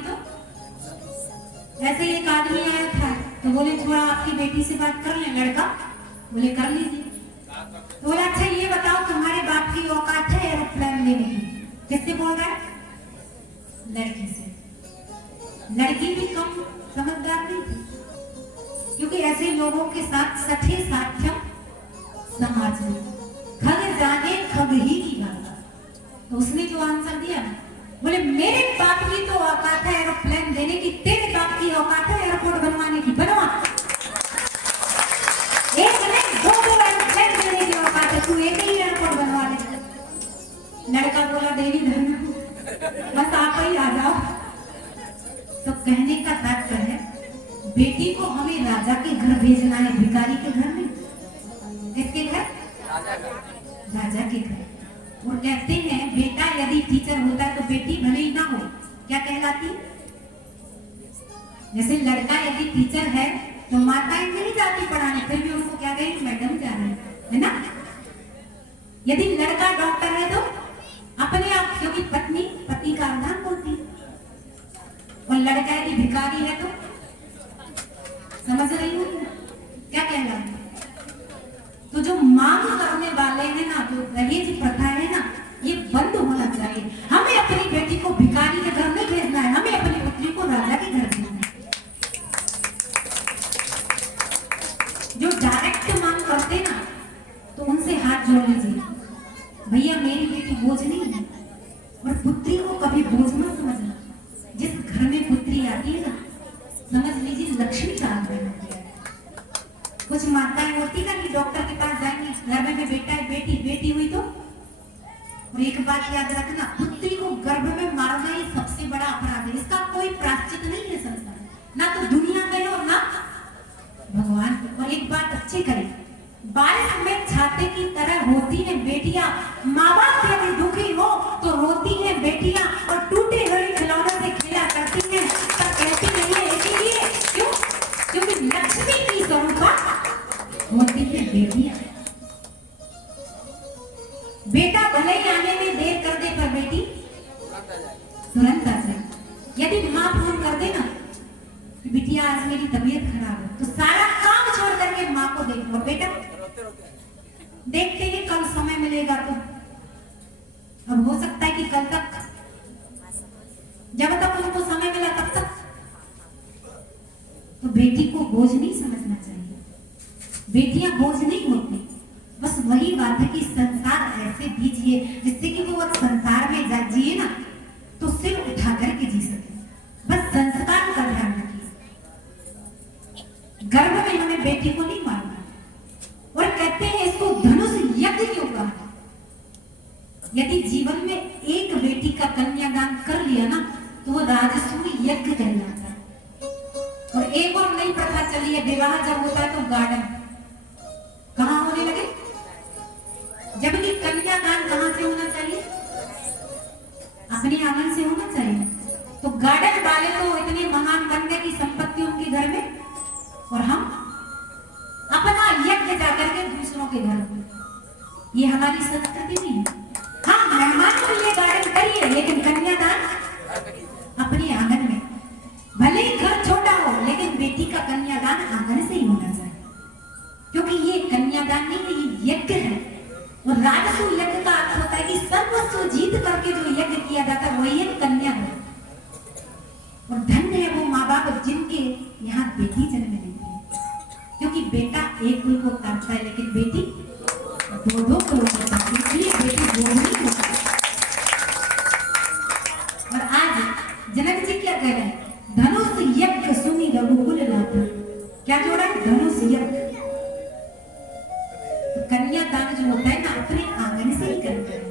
तो ऐसे ही एक आदमी आया था तो बोले थोड़ा आपकी बेटी से बात कर लें। लड़का बोले कर लीजिए। तो बोले अच्छा ये बताओ तुम्हारे बाप की औकात है एरोप्लेन लेने की? किससे बोल रहा है? लड़की से। लड़की भी कम समझदार नहीं थी, क्योंकि ऐसे लोगों के साथ सठे साध्यम समाज में खग जाने खग ही की बात। तो उसने जो आंसर दिया ना, बोले मेरे बाप की तो औकात है एरोप्लेन देने की, तेरे बाप की औकात है एयरपोर्ट बनवाने की, बनवा। एक नहीं दो एरोप्लेन देने की औकात है, तू एक ही एयरपोर्ट बनवा ले। लड़का बोला देवी धन बस आप ही आ जाओ। तो कहने का तात्पर्य है बेटी को हमें राजा के घर भेजना है, भिखारी के घर नहीं। किसके घर? राजा के घर। और कहते हैं बेटा यदि टीचर होता है तो बेटी भले ही ना हो, क्या कहलाती? जैसे लड़का यदि टीचर है तो माताएं नहीं जाती पढ़ाने, फिर भी उनको क्या कहेंगे? मैडम जा रही है ना। यदि लड़का डॉक्टर है तो अपने आप, क्योंकि पत्नी पति का आधार होती है। और लड़का यदि भिखारी है तो समझ रही हूँ क्या कहना है? तो जो मांग करने वाले हैं ना, जो दहेज प्रथा है ना, ये बंद होना चाहिए। हमें अपनी बेटी को भिखारी के घर नहीं भेजना है, हमें अपनी पुत्री को राजा के घर भेजना है। जो डायरेक्ट मांग करते ना तो उनसे हाथ जोड़ लीजिए, भैया मेरी बेटी बोझ नहीं है। और पुत्री को कभी बोझ मत समझना। जिस घर में पुत्री आती है ना, समझ लीजिए लक्ष्मी का आगमन होता है। कुछ माताएं होती ना कि डॉक्टर के पास जाएंगी, घर में बेटा है, बेटी बेटी हुई तो। और एक बात याद रखना, पुत्री को गर्भ में मारना ये सबसे बड़ा अपराध है। इसका कोई प्रायश्चित नहीं है संसार, ना तो दुनिया में और ना भगवान। और एक बात अच्छी करें, बारिश में छाते की तरह होती है बेटियां। माँ बाप यदि दुखी हो तो रोती है बेटियां, और टूटे हुए खिलौनों से खेला करती हैं, पर कहती नहीं है इसीलिए क्यों? क्योंकि लक्ष्मी की स्वरूपा होती है बेटियां। बेटा भले ही आने में देर कर दे पर बेटी तुरंत आ जाए। यदि माँ फोन कर दे ना कि बिटिया आज मेरी तबीयत खराब है, तो सारा काम छोड़ करके माँ को देख लो। बेटा देखते ही कल समय मिलेगा तो, अब हो सकता है कि कल तक, जब तक उनको समय मिला तब तक। तो बेटी को बोझ नहीं समझना चाहिए। बेटियां बोझ नहीं होती। बस वही बात है कि संसार ऐसे दीजिए जिससे कि वो संसार में जिए ना तो सिर उठा करके जी सके। बस संस्कार का ध्यान रखिए। गर्भ में हमें बेटी को नहीं मारना। और कहते हैं इसको धनुष यज्ञ क्यों कहा? यदि जीवन में एक बेटी का कन्यादान कर लिया ना तो वो राजसूय यज्ञ कहलाता है। और एक और नई प्रथा चली है, विवाह जब होता है तो गार्डन कहाँ होने लगे, जबकि कन्यादान कहाँ से होना चाहिए? अपने आंगन से होना चाहिए। तो गार्डन वाले तो इतने महान बन गए कि संपत्ति उनके घर में, और हम अपना यज्ञ जाकर के दूसरों के घर में। ये हमारी संस्कृति नहीं है। हाँ, मेहमान के लिए गार्डन करिए, लेकिन कन्यादान अपने आंगन में। भले ही घर छोटा हो, लेकिन बेटी का कन्यादान आंगन से ही होना चाहिए, क्योंकि ये कन्यादान नहीं है, ये यज्ञ है। और राजसूय यज्ञ का अर्थ होता है कि सर्वस्व जीत करके जो यज्ञ किया जाता है वही एक कन्या है। और धन्य है वो माँ बाप जिनके यहाँ बेटी जन्म लेती है, क्योंकि बेटा एक कोई को काटता है, लेकिन बेटी दो दो को काटता है, इसलिए बेटी दो नहीं होती। और आज जनक जी क्या कह रहे हैं? धनुष यज्ञ सुनी रघुकुल लाथा। क्या जोड़ा? धनुष यज्ञ। तो कन्यादान जो होता है ना, अपने आंगन से ही करते हैं।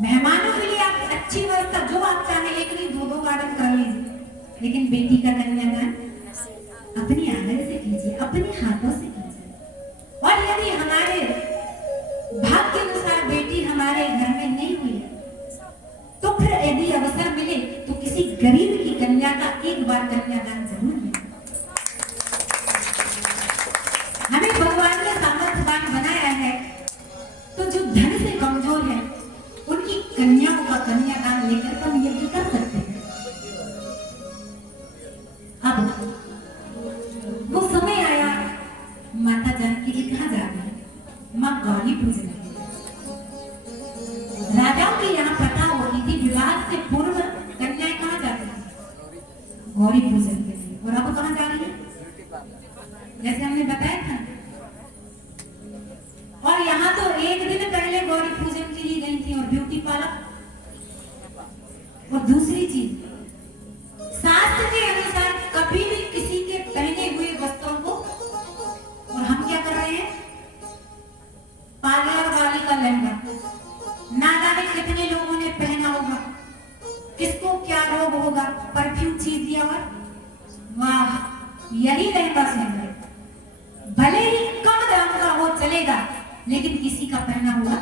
मेहमानों के लिए आप अच्छी व्यवस्था जो आप चाहे, एक नहीं दो दो गार्डन कर लीजिए, लेकिन बेटी का कन्यादान अपने आंगन से कीजिए, अपने हाथों से कीजिए। और यदि हमारे भाग्य अनुसार बेटी हमारे घर में नहीं हुई तो फिर यदि अवसर मिले तो किसी गरीब की कन्या का एक बार कन्यादान जरूर है। हमें भगवान ने सामर्थ्यवान बनाया है, तो जो धन से कमजोर है उनकी कन्याओं का कन्यादान लेकर हम यज्ञ कर सकते हैं। गौरी पूजन के लिए। और अब कहाँ जा रही है, जैसे हमने बताया था। और यहाँ तो एक दिन पहले गौरी पूजन के लिए गई थी और ब्यूटी पार्लर। और दूसरी चीज, शास्त्र के अनुसार कभी भी किसी के पहने हुए वस्त्रों को, और हम क्या कर रहे हैं, पार्लर वाली का लहंगा ना जाने कितने लोगों ने पहना होगा, किसको क्या रोग होगा, परफ्यूम चीज दिया हुआ, वाह यही लहंगा से भले ही कम दाम का हो चलेगा, लेकिन किसी का पहना हुआ